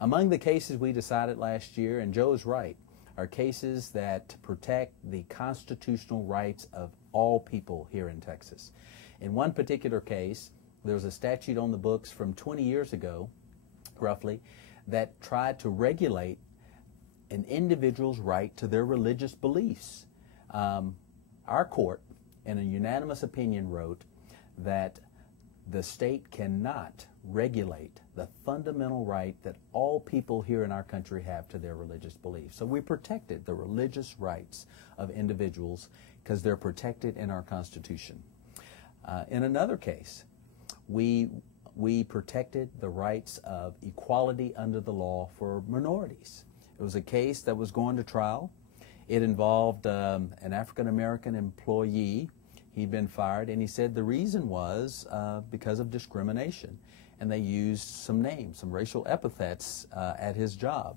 Among the cases we decided last year, and Joe is right, are cases that protect the constitutional rights of all people here in Texas. In one particular case, there was a statute on the books from 20 years ago, roughly, that tried to regulate an individual's right to their religious beliefs. Our court, in a unanimous opinion, wrote that the state cannot regulate the fundamental right that all people here in our country have to their religious beliefs. So we protected the religious rights of individuals because they're protected in our Constitution. In another case, we protected the rights of equality under the law for minorities. It was a case that was going to trial. It involved an African-American employee. He'd been fired, and he said the reason was because of discrimination. And they used some names, some racial epithets at his job.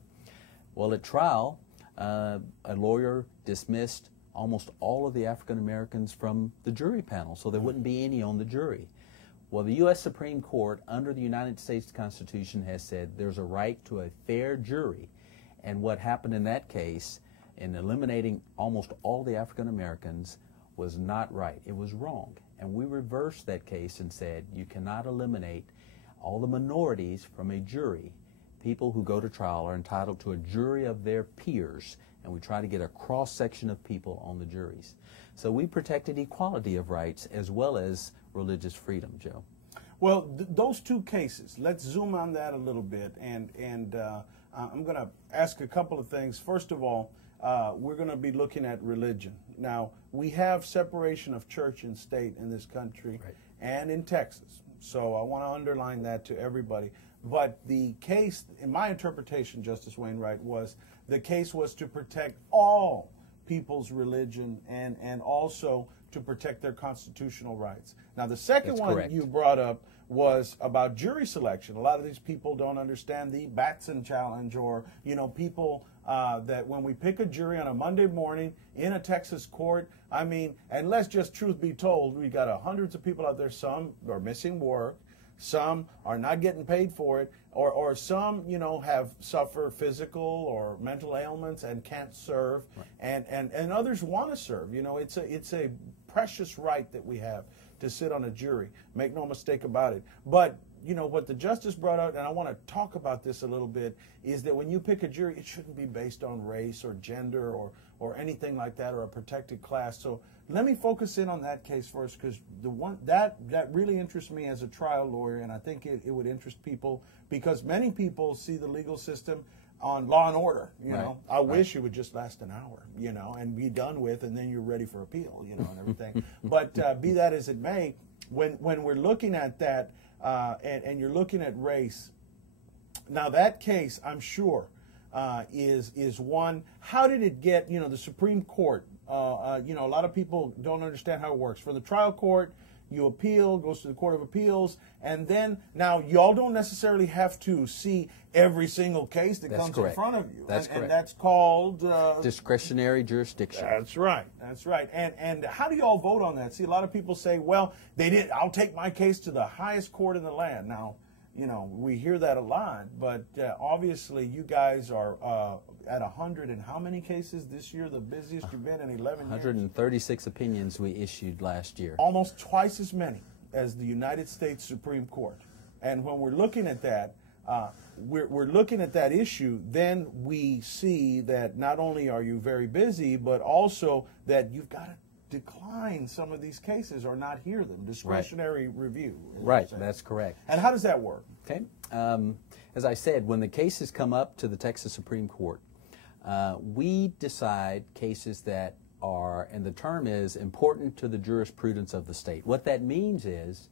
Well, at trial, a lawyer dismissed almost all of the African-Americans from the jury panel, so there wouldn't be any on the jury. Well, the U.S. Supreme Court, under the United States Constitution, has said there's a right to a fair jury. And what happened in that case, in eliminating almost all the African-Americans, was not right. It was wrong. And we reversed that case and said you cannot eliminate all the minorities from a jury. People who go to trial are entitled to a jury of their peers, and we try to get a cross-section of people on the juries. So we protected equality of rights as well as religious freedom, Joe. Well, those two cases, let's zoom on that a little bit, and I'm going to ask a couple of things. First of all, we're going to be looking at religion. Now, we have separation of church and state in this country, right, and in Texas. So I want to underline that to everybody. But the case, in my interpretation, Justice Wainwright, was the case was to protect all people's religion and also to protect their constitutional rights. Now, the second That's one correct. you brought up was about jury selection. A lot of these people don't understand the Batson challenge, or, you know, people that when we pick a jury on a Monday morning in a Texas court, I mean, and let's just truth be told, we got hundreds of people out there. Some are missing work, some are not getting paid for it, or some, you know, suffer physical or mental ailments and can't serve, right, and others want to serve. You know, it's a precious right that we have to sit on a jury. Make no mistake about it. But you know, what the justice brought out, and I want to talk about this a little bit, is that when you pick a jury, it shouldn't be based on race or gender or anything like that, or a protected class. So let me focus in on that case first, because the one that really interests me as a trial lawyer, and I think it would interest people, because many people see the legal system on Law and Order. You know, I wish it would just last an hour, you know, and be done with, and then you're ready for appeal, you know, and everything. But be that as it may, when we're looking at that, and you're looking at race, now that case, I'm sure, is one. How did it get? You know, the Supreme Court. You know, a lot of people don't understand how it works. For the trial court, you appeal, goes to the Court of Appeals, and then now y'all don't necessarily have to see every single case that comes in front of you. That's correct. And that's called discretionary jurisdiction. That's right. That's right. And how do y'all vote on that? See, a lot of people say, well, I'll take my case to the highest court in the land. Now, you know, we hear that a lot, but obviously you guys are at 100 and how many cases this year? The busiest you've been in 11 years? 136 opinions we issued last year. Almost twice as many as the United States Supreme Court. And when we're looking at that, we're looking at that issue, then we see that not only are you very busy, but also that you've got to decline some of these cases or not hear them. Discretionary review. Right, that's correct. And how does that work? Okay. As I said, when the cases come up to the Texas Supreme Court, we decide cases that are, and the term is, important to the jurisprudence of the state. What that means is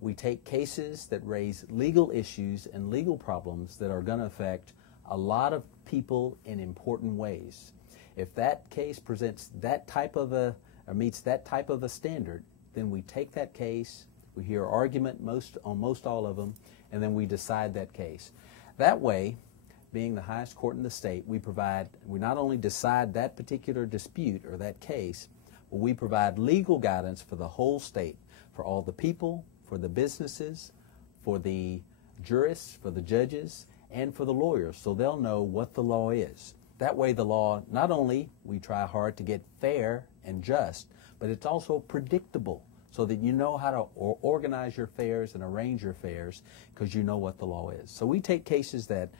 we take cases that raise legal issues and legal problems that are going to affect a lot of people in important ways. If that case presents that type of or meets that type of a standard, then we take that case, we hear argument on most all of them, and then we decide that case. That way, being the highest court in the state, we not only decide that particular dispute or that case, but we provide legal guidance for the whole state, for all the people, for the businesses, for the jurists, for the judges, and for the lawyers, so they'll know what the law is. That way the law, not only we try hard to get fair and just, but it's also predictable, so that you know how to organize your affairs and arrange your affairs because you know what the law is. So we take cases that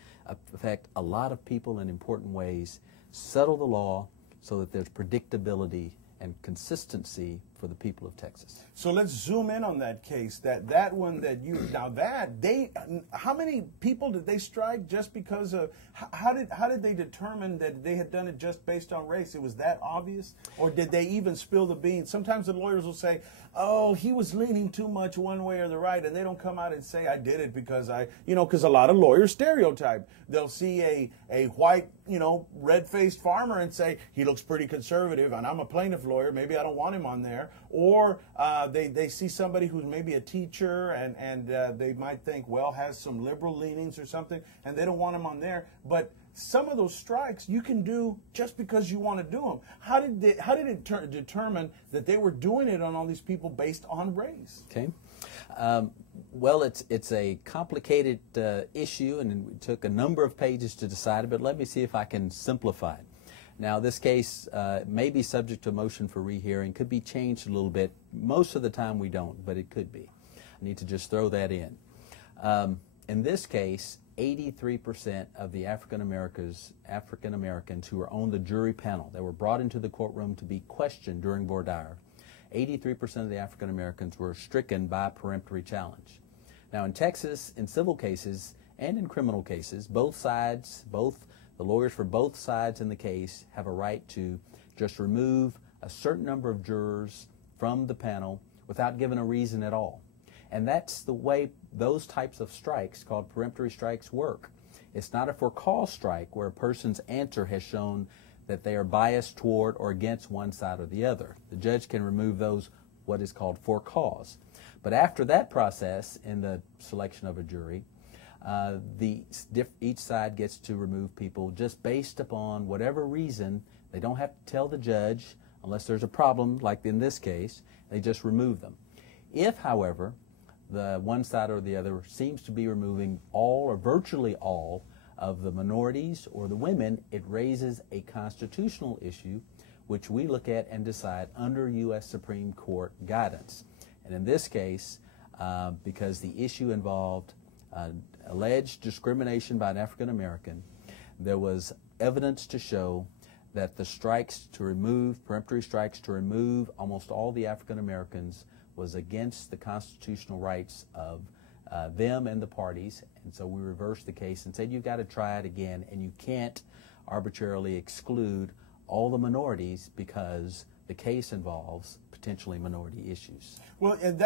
affect a lot of people in important ways, settle the law so that there's predictability and consistency for the people of Texas. So let's zoom in on that case. That one that you how many people did they strike just because of how did they determine that they had done it just based on race? It was that obvious, or did they even spill the beans? Sometimes the lawyers will say, "Oh, he was leaning too much one way or the right," and they don't come out and say, "I did it because because a lot of lawyers stereotype. They'll see a white, red-faced farmer and say he looks pretty conservative, and I'm a plaintiff lawyer. Maybe I don't want him on there." Or they see somebody who's maybe a teacher and they might think, well, has some liberal leanings or something, and they don't want him on there. But some of those strikes you can do just because you want to do them. How did it determine that they were doing it on all these people based on race? Okay. Well, it's a complicated issue, and it took a number of pages to decide it, but let me see if I can simplify it. Now, this case may be subject to a motion for rehearing, could be changed a little bit. Most of the time we don't, but it could be. I need to just throw that in. In this case, 83% of the African Americans who were on the jury panel that were brought into the courtroom to be questioned during voir dire, 83% of the African Americans were stricken by peremptory challenge. Now, in Texas, in civil cases and in criminal cases, the lawyers for both sides in the case have a right to just remove a certain number of jurors from the panel without giving a reason at all. And that's the way those types of strikes, called peremptory strikes, work. It's not a for cause strike where a person's answer has shown that they are biased toward or against one side or the other. The judge can remove those, what is called for cause. But after that process, in the selection of a jury, each side gets to remove people just based upon whatever reason. They don't have to tell the judge unless there's a problem, like in this case. They just remove them. If, however, the one side or the other seems to be removing all or virtually all of the minorities or the women, it raises a constitutional issue which we look at and decide under U.S. Supreme Court guidance. And in this case, because the issue involved alleged discrimination by an African American, there was evidence to show that the peremptory strikes to remove almost all the African Americans was against the constitutional rights of them and the parties. And so we reversed the case and said, you've got to try it again, and you can't arbitrarily exclude all the minorities because the case involves potentially minority issues. Well, and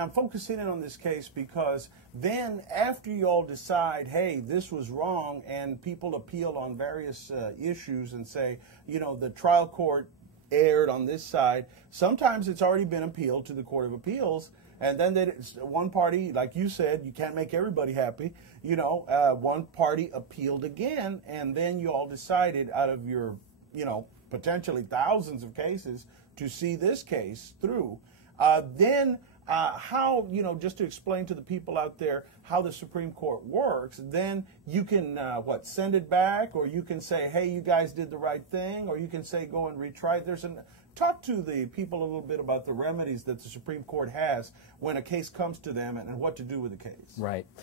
I'm focusing in on this case because then after you all decide, hey, this was wrong, and people appeal on various issues and say, the trial court erred on this side, sometimes it's already been appealed to the Court of Appeals, and then one party, like you said, you can't make everybody happy, one party appealed again, and then you all decided out of your, potentially thousands of cases to see this case through. How, just to explain to the people out there how the Supreme Court works, then you can, send it back, or you can say, hey, you guys did the right thing, or you can say, go and retry it. Talk to the people a little bit about the remedies that the Supreme Court has when a case comes to them and what to do with the case. Right.